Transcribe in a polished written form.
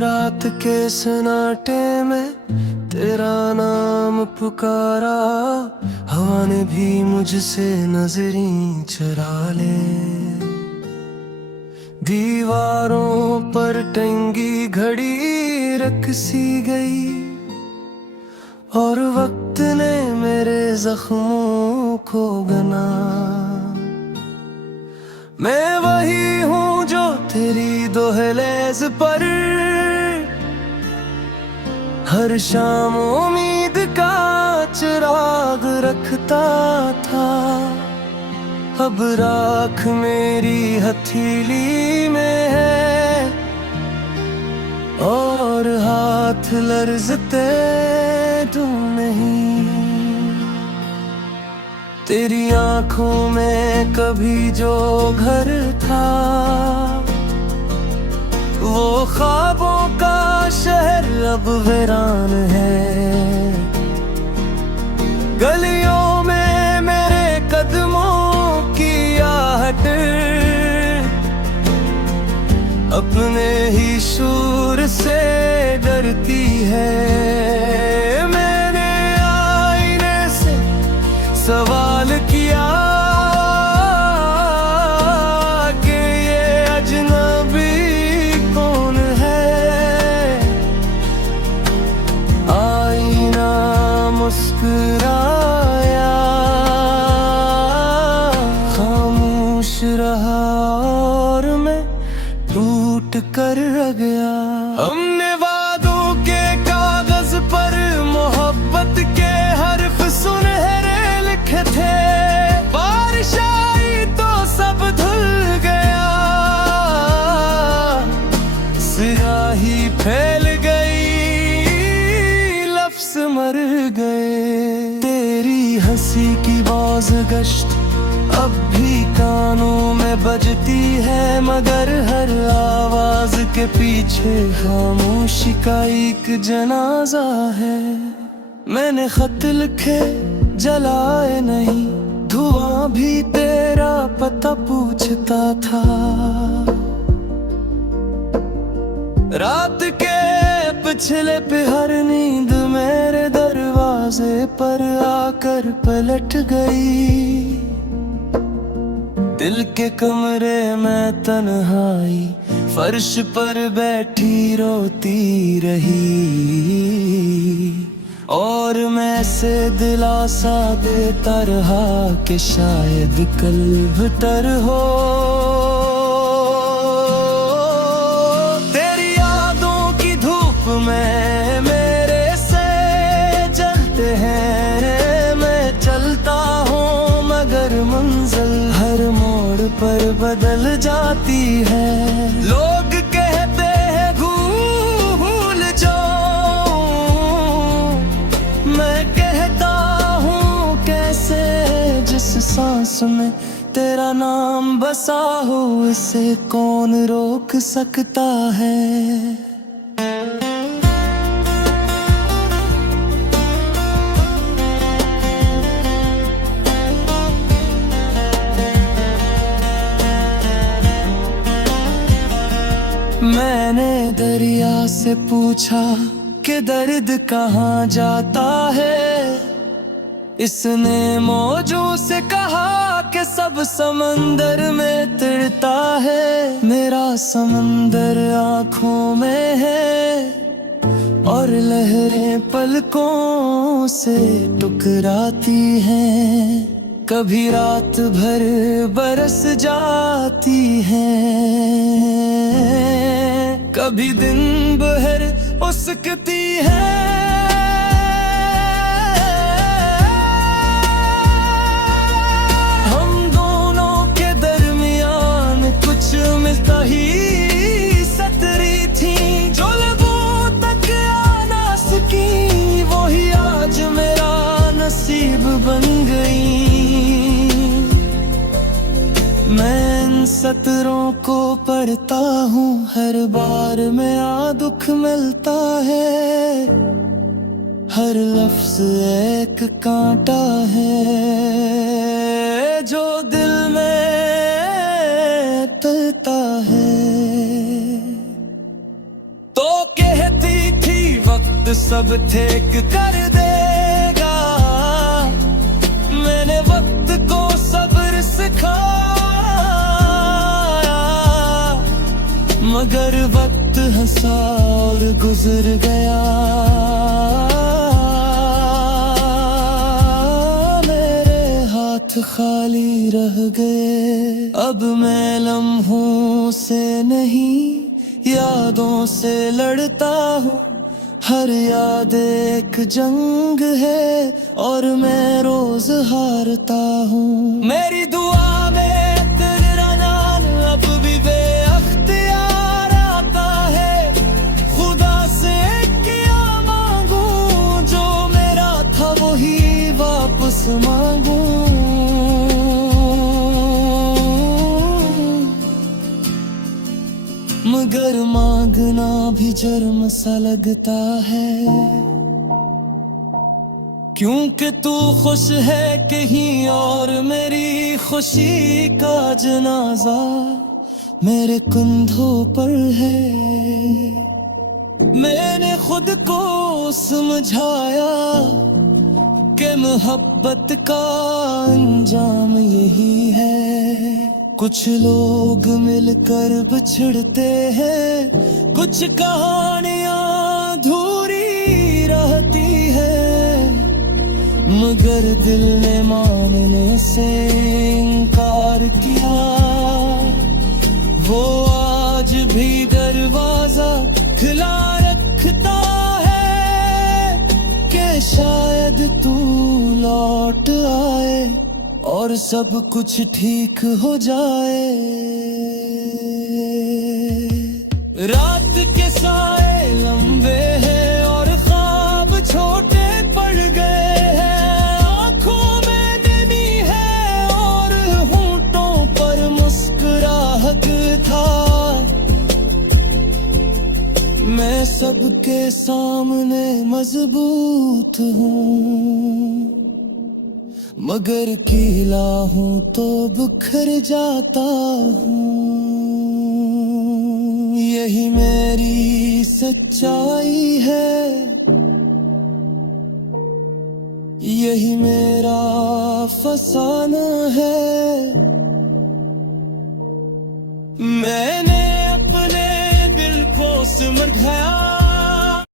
रात के सन्नाटे में तेरा नाम पुकारा, हवा ने भी मुझसे नजरें चुरा ले। दीवारों पर टंगी घड़ी रख सी गई और वक्त ने मेरे जख्मों को गना। मैं वही हूँ जो तेरी दोहलेज पर हर शाम उम्मीद का चिराग रखता था। अब राख मेरी हथेली में है और हाथ लर्जते तू नहीं। तेरी आंखों में कभी जो घर था वो ख्वाबों का शहर अब वीरान है। गलियों में मेरे कदमों की आहट अपने ही शूर से डरती है। मैंने आईने से सवाल किया कि ये अजनबी कौन है। आईना मुस्कुराया, खामोश रहा और मैं टूट कर रह गया। हमने वादों के कागज पर मोहब्बत के हर्फ सुनहरे लिखे थे। बारिश आई तो सब धुल गया, स्याही फैल गई, लफ्ज मर गए। तेरी हंसी की बाज़गश्त अब भी कानों में बजती है, मगर हर आवाज के पीछे खामोशी का एक जनाजा है। मैंने खत लिखे जलाए नहीं, धुआं भी तेरा पता पूछता था। रात के पिछले पहर नींद मेरे दरवाजे पर आकर पलट गई। दिल के कमरे में तन्हाई, फर्श पर बैठी रोती रही और मैं से दिलासा देता रहा कि शायद कल बेहतर हो। तेरी यादों की धूप में मेरे से जलते हैं। मैं चलता हूँ मगर मंजिल हर मोड़ पर बदल जाती है। लोग कहते हैं भूल जाओ, मैं कहता हूँ कैसे। जिस सांस में तेरा नाम बसा हो इसे कौन रोक सकता है। मैंने दरिया से पूछा कि दर्द कहाँ जाता है। इसने मौजों से कहा कि सब समंदर में तैरता है। मेरा समंदर आँखों में है और लहरें पलकों से टकराती हैं। कभी रात भर बरस जाती हैं, कभी दिन भर उस्कती है। हम दोनों के दरमियान कुछ मिलता ही सतरी थी, जो लबों तक आ ना सकी वही आज मेरा नसीब बन गई। मैं इन सतरों को पढ़ता हूँ हर बार मेरा दुख मिलता है। हर लफ्ज एक कांटा है जो दिल में तलता है। तो कहती थी वक्त सब ठीक कर देगा, मैंने वक्त को सब्र सिखाया, मगर वक्त हंसा और गुजर गया। मेरे हाथ खाली रह गए, अब मैं लम्हों से नहीं यादों से लड़ता हूँ। हर याद एक जंग है और मैं रोज हारता हूँ। मेरी दुआ में तेरा नाम अब भी बेअख्तियार आता है, खुदा से क्या मांगू, जो मेरा था वही वापस मांगू। मगर मांगना भी जुर्म सा लगता है, क्योंकि तू खुश है कहीं और मेरी खुशी का जनाजा मेरे कंधों पर है। मैंने खुद को समझाया कि मोहब्बत का अंजाम यही है, कुछ लोग मिलकर बिछड़ते हैं, कुछ कहानियां अधूरी रहती है, मगर दिल ने मानने से इनकार किया। वो आज भी दरवाजा खुला रखता है कि शायद तू लौट आए और सब कुछ ठीक हो जाए। रात के साए लंबे हैं और ख्वाब छोटे पड़ गए हैं, आंखों में नमी है और होंठों पर मुस्कुराहट था। मैं सबके सामने मजबूत हूँ, मगर कीला हूँ तो बिखर जाता हूँ। यही मेरी सच्चाई है, यही मेरा फसाना है। मैंने अपने दिल को सिमटाया,